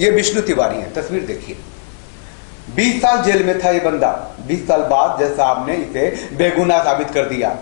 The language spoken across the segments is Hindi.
ये विष्णु तिवारी है, तस्वीर देखिए। 20 साल जेल में था ये बंदा। 20 साल बाद जज साहब ने इसे बेगुनाह साबित कर दिया।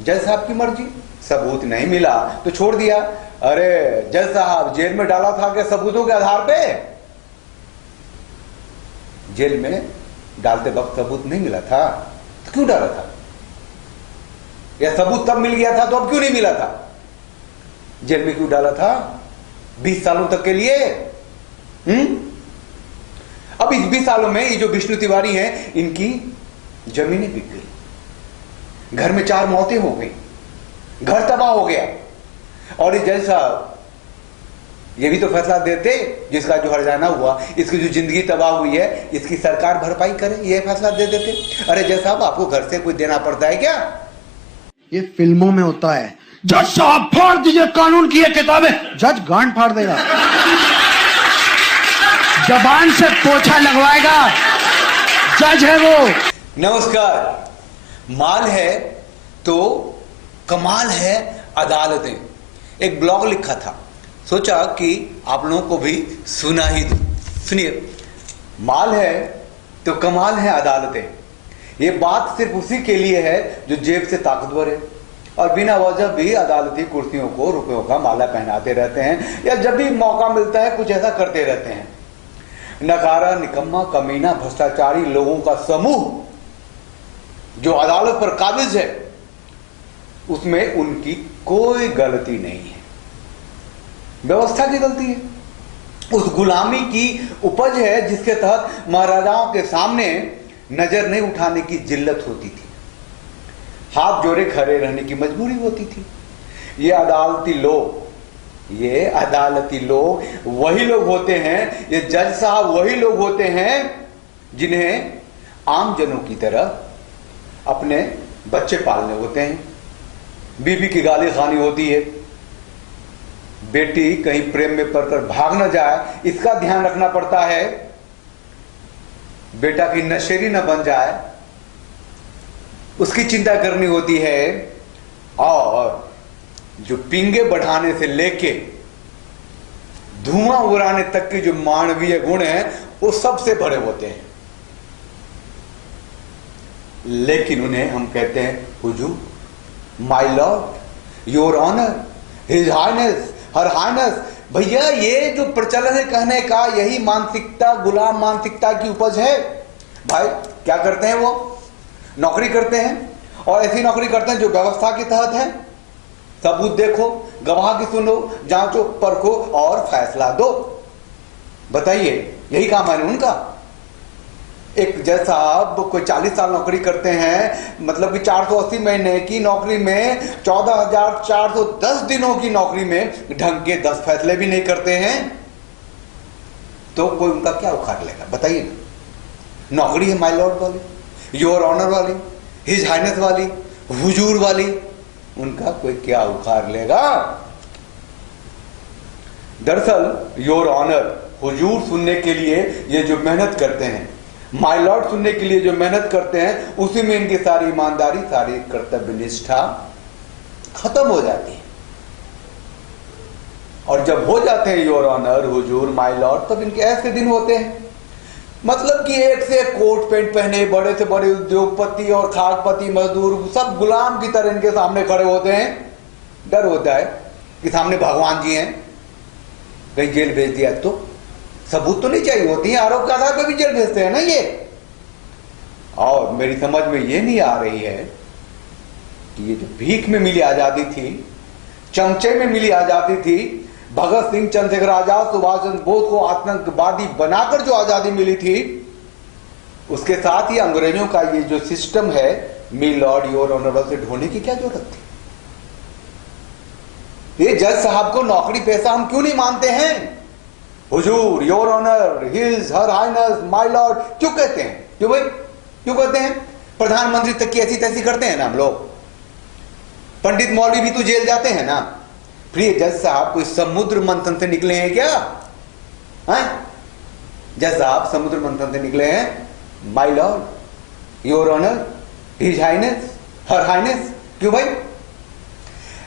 जज साहब की मर्जी, सबूत नहीं मिला तो छोड़ दिया। अरे जज साहब, जेल में डाला था क्या सबूतों के आधार पे? जेल में डालते वक्त सबूत नहीं मिला था तो क्यों डाला था? या सबूत तब मिल गया था तो अब क्यों नहीं मिला था? जेल में क्यों डाला था 20 सालों तक के लिए? अब इस 20 सालों में ये जो विष्णु तिवारी हैं, इनकी जमीनें बिक गई, घर में 4 मौतें हो गई, घर तबाह हो गया। और ये जज साहब ये भी तो फैसला देते, जिसका जो हर्जाना हुआ, इसकी जो जिंदगी तबाह हुई है, इसकी सरकार भरपाई करे, ये फैसला दे देते। अरे जज साहब, आपको घर से कुछ देना पड़ता है क्या? ये फिल्मों में होता है। जज साहब फाड़ दीजिए कानून की ये किताबें। जज गांड फाड़ देगा। जबान से पोछा लगवाएगा, जज है वो। नमस्कार। माल है तो कमाल है अदालतें, एक ब्लॉग लिखा था, सोचा कि आप लोगों को भी सुना ही दूं। सुनिए, माल है तो कमाल है अदालतें। ये बात सिर्फ उसी के लिए है जो जेब से ताकतवर है और बिना वजह भी अदालती कुर्सियों को रुपयों का माला पहनाते रहते हैं, या जब भी मौका मिलता है कुछ ऐसा करते रहते हैं। नकारा, निकम्मा, कमीना, भ्रष्टाचारी लोगों का समूह जो अदालत पर काबिज है, उसमें उनकी कोई गलती नहीं है, व्यवस्था की गलती है। उस गुलामी की उपज है जिसके तहत महाराजाओं के सामने नजर नहीं उठाने की जिल्लत होती थी, हाथ जोड़े खड़े रहने की मजबूरी होती थी। ये अदालती लोग वही लोग होते हैं, ये जज साहब वही लोग होते हैं जिन्हें आम जनों की तरह अपने बच्चे पालने होते हैं। बीवी की गाली खानी होती है, बेटी कहीं प्रेम में पड़कर भाग न जाए इसका ध्यान रखना पड़ता है, बेटा की नशेड़ी न बन जाए उसकी चिंता करनी होती है, और जो पिंगे बढ़ाने से लेके धुआं उड़ाने तक के जो मानवीय गुण हैं वो सबसे बड़े होते हैं। लेकिन उन्हें हम कहते हैं हुजूर, my lord, your honour, his highness, her highness. भैया, ये जो प्रचलन है कहने का, यही मानसिकता, गुलाम मानसिकता की उपज है। भाई क्या करते हैं वो? नौकरी करते हैं, और ऐसी नौकरी करते हैं जो व्यवस्था के तहत है। सबूत देखो, गवाह की सुनो, जांचो, परखो और फैसला दो। बताइए, यही काम है उनका। एक जज साहब कोई 40 साल नौकरी करते हैं, मतलब कि 480 महीने की नौकरी में 14,410 दिनों की नौकरी में ढंग के 10 फैसले भी नहीं करते हैं, तो कोई उनका क्या उखाड़ लेगा? बताइए ना। नौकरी है माय लॉर्ड वाली, योर ऑनर वाली, हिज हाइनेस वाली, हुजूर वाली, उनका कोई क्या उखाड़ लेगा? दरअसल योर ऑनर, हुजूर सुनने के लिए ये जो मेहनत करते हैं, माय लॉर्ड सुनने के लिए जो मेहनत करते हैं, उसी में इनकी सारी ईमानदारी, सारी कर्तव्य निष्ठा खत्म हो जाती है। और जब हो जाते हैं your honour, Hazur, my Lord, तब इनके ऐसे दिन होते हैं, मतलब कि एक से एक कोट पैंट पहने बड़े से बड़े उद्योगपति और खाकपति मजदूर सब गुलाम की तरह इनके सामने खड़े होते हैं। डर होता है कि सामने भगवान जी हैं, कहीं जेल भेज दिया तो सबूत तो नहीं चाहिए होती है, आरोप के आधार पर भी जेल भेजते हैं ना ये। और मेरी समझ में ये नहीं आ रही है कि ये जो भीख में मिली आजादी थी, चमचे में मिली आजादी थी, भगत सिंह, चंद्रशेखर आजाद, सुभाष चंद्र बोस को आतंकवादी बनाकर जो आजादी मिली थी, उसके साथ ही अंग्रेजों का ये जो सिस्टम है, मी लॉर्ड, योर ऑनरेबल से ढोने की क्या जरूरत थी? ये जज साहब को नौकरी पैसा हम क्यों नहीं मानते हैं? हुजूर, your honour, his, her highness, my lord क्यों कहते हैं? क्यों भाई, क्यों कहते हैं? प्रधानमंत्री तक की ऐसी तैसी करते हैं ना हम लोग। पंडित मौलवी भी तो जेल जाते हैं ना। फिर जज साहब कोई समुद्र मंथन से निकले हैं क्या? जज साहब समुद्र मंथन से निकले हैं? My lord, your honour, his highness, her highness क्यों भाई?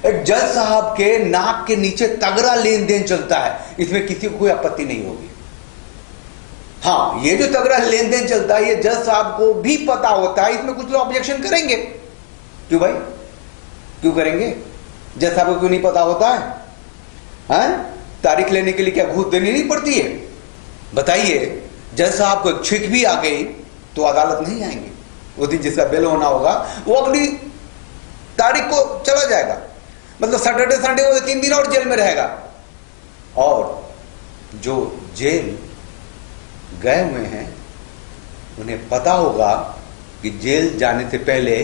एक जज साहब के नाक के नीचे तगड़ा लेन देन चलता है, इसमें किसी को कोई आपत्ति नहीं होगी। हाँ, ये जो तगड़ा लेन देन चलता है ये जज साहब को भी पता होता है, इसमें कुछ लोग ऑब्जेक्शन करेंगे। क्यों भाई, क्यों करेंगे? जज साहब को क्यों नहीं पता होता है? तारीख लेने के लिए क्या घूस देनी नहीं पड़ती है? बताइए, जज साहब को छिक भी आ गई तो अदालत नहीं आएंगे। उस दिन जिसका बेल होना होगा वो अगली तारीख को चला जाएगा, मतलब सैटरडे संडे को 3 दिन और जेल में रहेगा। और जो जेल गए हुए हैं उन्हें पता होगा कि जेल जाने से पहले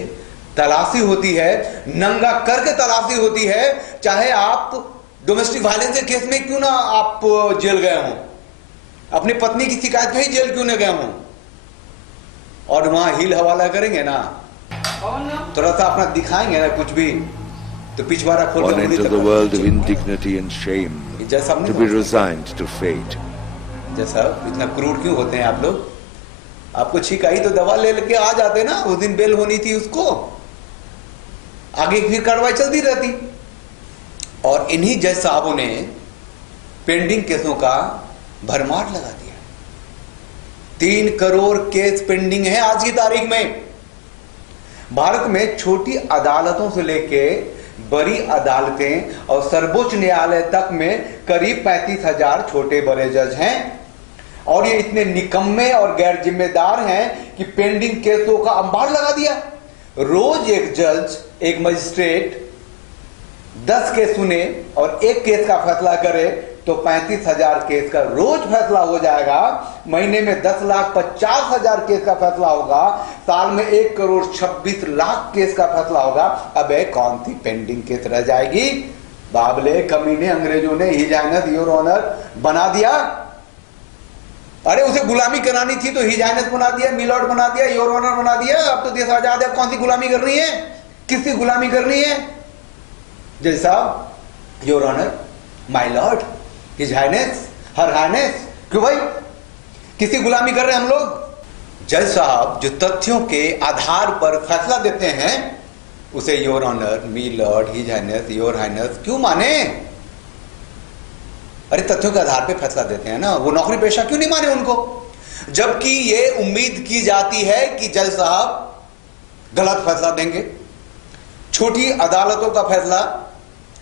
तलाशी होती है, नंगा करके तलाशी होती है, चाहे आप डोमेस्टिक वायलेंस के केस में क्यों ना आप जेल गए हों, अपनी पत्नी की शिकायत पे ही जेल क्यों ना गए हों, और वहां हील हवाला करेंगे ना, थोड़ा सा अपना दिखाएंगे ना कुछ भी, तो पिछवाड़ा खोल Born into the world of indignity and shame, to be resigned to fate. जैसा इतना क्रूर क्यों होते हैं आप लोग? आपको छींक आई तो दवा ले लेके आ जाते ना, उस दिन बेल होनी थी उसको, आगे फिर कार्रवाई चलती रहती। और इन्हीं जज साहबों ने पेंडिंग केसों का भरमार लगा दिया। 3 करोड़ केस पेंडिंग है आज की तारीख में। भारत में छोटी अदालतों से लेके बड़ी अदालतें और सर्वोच्च न्यायालय तक में करीब 35,000 छोटे बड़े जज हैं, और ये इतने निकम्मे और गैर जिम्मेदार हैं कि पेंडिंग केसों का अंबार लगा दिया। रोज एक जज, एक मजिस्ट्रेट 10 केस सुने और एक केस का फैसला करे तो 35,000 केस का रोज फैसला हो जाएगा। महीने में 10,50,000 केस का फैसला होगा, साल में 1,26,00,000 केस का फैसला होगा। अबे कौन सी पेंडिंग केस रह जाएगी? बाबले कमीने अंग्रेजों ने हिज हाइनेस योर ऑनर बना दिया। अरे उसे गुलामी करानी थी तो हिज हाइनेस बना दिया, मिलॉर्ड बना दिया, योर ऑनर बना दिया। अब तो देश आजाद है, कौन सी गुलामी करनी है? किसकी गुलामी करनी है? जज साहब, your honour, my lord, his highness, her highness, क्यों भाई किसी गुलामी कर रहे हैं हम लोग? जज साहब जो तथ्यों के आधार पर फैसला देते हैं उसे your honour, me lord, his highness, your highness क्यों माने? अरे तथ्यों के आधार पर फैसला देते हैं ना, वो नौकरी पेशा क्यों नहीं माने उनको? जबकि ये उम्मीद की जाती है कि जज साहब गलत फैसला देंगे। छोटी अदालतों का फैसला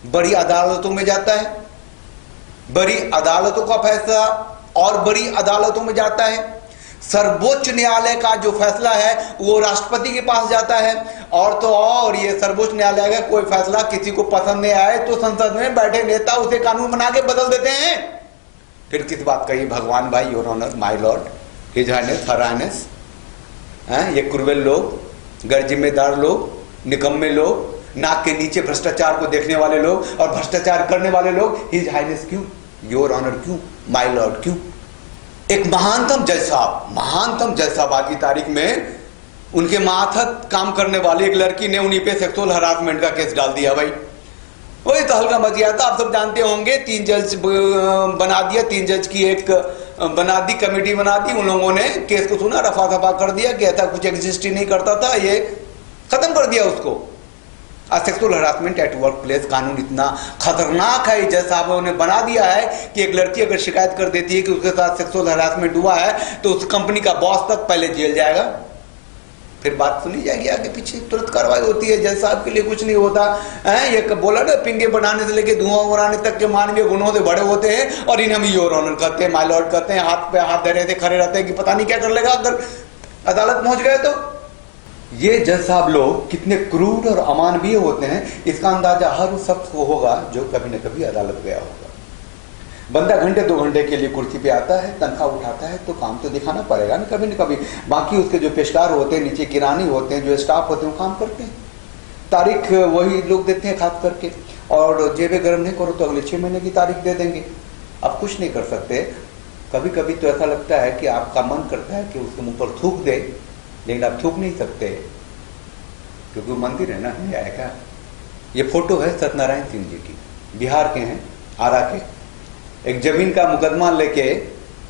बड़ी अदालतों में जाता है, बड़ी अदालतों का फैसला और बड़ी अदालतों में जाता है। सर्वोच्च न्यायालय का जो फैसला है वो राष्ट्रपति के पास जाता है, और तो और ये सर्वोच्च न्यायालय का कोई फैसला किसी को पसंद नहीं आए तो संसद में बैठे नेता उसे कानून बना के बदल देते हैं। फिर किस बात का ये भगवान भाई, your honour, my lord, his highness, her highness? ये क्रूवेल लोग, गैर जिम्मेदार लोग, निकम्मे लोग, नाक के नीचे भ्रष्टाचार को देखने वाले लोग और भ्रष्टाचार करने वाले लोग हिज हाइनेस क्यों, योर ऑनर क्यों, माय लॉर्ड क्यों? एक महानतम जज साहब आज की तारीख में उनके माथत काम करने वाली एक लड़की ने उन्हीं पे सेक्सुअल हरासमेंट का केस डाल दिया। भाई वही तो हल्का मच गया था, आप सब जानते होंगे। 3 जज बना दिया, 3 जज की एक बना दी कमेटी बना दी, उन लोगों ने केस को सुना, रफा दफा कर दिया कि ऐसा कुछ एग्जिस्ट ही नहीं करता था, ये खत्म कर दिया उसको। Sexual harassment at work place कानून इतना खतरनाक है, जज साहबों ने बना दिया है कि एक लड़की अगर शिकायत कर देती है कि उसके साथ सेक्सुअल हरासमेंट हुआ है तो उस कंपनी का बॉस तक पहले जेल जाएगा, फिर बात सुनी जाएगी, आगे पीछे तुरंत कार्रवाई होती है। जज साहब के लिए कुछ नहीं होता है। ये बोला ना, पिंगे बनाने से लेके धुआं उड़ाने तक के मानवीय गुणों से बड़े होते हैं, और इन्हें हम योर ऑनर कहते हैं, माय लॉर्ड कहते हैं, हाथ पे हाथ धरे थे खड़े रहते हैं कि पता नहीं क्या कर लेगा अगर अदालत पहुंच गए तो। ये जज साहब लोग कितने क्रूर और अमानवीय होते हैं इसका अंदाजा हर उस शख्स को होगा जो कभी न कभी अदालत गया होगा। बंदा घंटे 2 घंटे के लिए कुर्सी पे आता है, तनख्वाह उठाता है, तो काम तो दिखाना पड़ेगा ना कभी न कभी। बाकी उसके जो पेशकार होते हैं, नीचे किरानी होते हैं, जो स्टाफ होते हैं, वो काम करते हैं। तारीख वही लोग देते हैं खास करके, और जेबें गर्म नहीं करो तो अगले 6 महीने की तारीख दे देंगे। आप कुछ नहीं कर सकते। कभी कभी तो ऐसा लगता है कि आपका मन करता है कि उसके मुंह पर थूक दे, लेकिन आप थूक नहीं सकते क्योंकि मंदिर है ना, न्याय का। ये फोटो है सत्यनारायण सिंह जी की, बिहार के हैं, आरा के। एक जमीन का मुकदमा लेके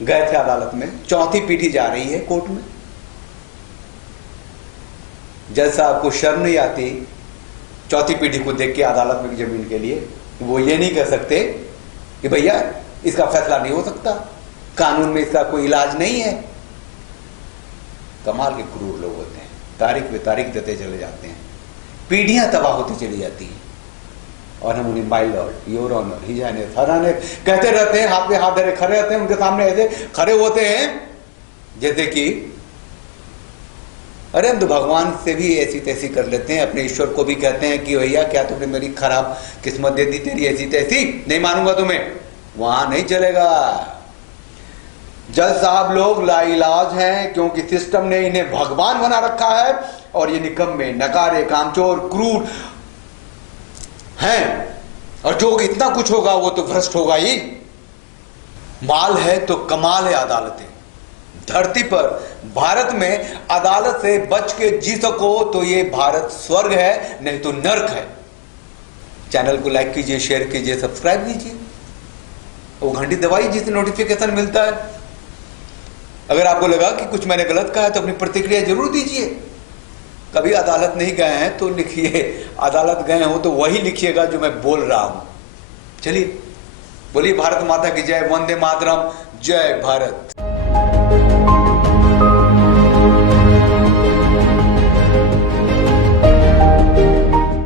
गए थे अदालत में, 4थी पीढ़ी जा रही है कोर्ट में। जज साहब को शर्म नहीं आती 4थी पीढ़ी को देख के अदालत में जमीन के लिए? वो ये नहीं कह सकते कि भैया इसका फैसला नहीं हो सकता, कानून में इसका कोई इलाज नहीं है। कमाल के क्रूर लोग होते हैं, तारीख पे तारीख देते चले जाते हैं, पीढ़ियां तबाह होती चली जाती हैं, और हम उन्हें my lord, your honour, his highness, हराने कहते रहते हैं, हाथ पे हाथ धरे खड़े रहते हैं, उनके सामने ऐसे खड़े होते हैं जैसे कि अरे हम तो भगवान से भी ऐसी तैसी कर लेते हैं, अपने ईश्वर को भी कहते हैं कि भैया क्या तुमने मेरी खराब किस्मत दे दी, तेरी ऐसी तैसी, नहीं मानूंगा तुम्हें। वहां नहीं चलेगा। जज साहब लोग लाइलाज हैं, क्योंकि सिस्टम ने इन्हें भगवान बना रखा है, और ये निकम्मे, नकारे, कामचोर, क्रूर हैं, और जो इतना कुछ होगा वो तो भ्रष्ट होगा ही। माल है तो कमाल है अदालतें। धरती पर भारत में अदालत से बच के जी सको तो ये भारत स्वर्ग है, नहीं तो नर्क है। चैनल को लाइक कीजिए, शेयर कीजिए, सब्सक्राइब कीजिए, वो घंटी दबाइए जिससे नोटिफिकेशन मिलता है। अगर आपको लगा कि कुछ मैंने गलत कहा है तो अपनी प्रतिक्रिया जरूर दीजिए। कभी अदालत नहीं गए हैं तो लिखिए, अदालत गए हो तो वही लिखिएगा जो मैं बोल रहा हूं। चलिए, बोलिए भारत माता की जय, वंदे मातरम, जय भारत।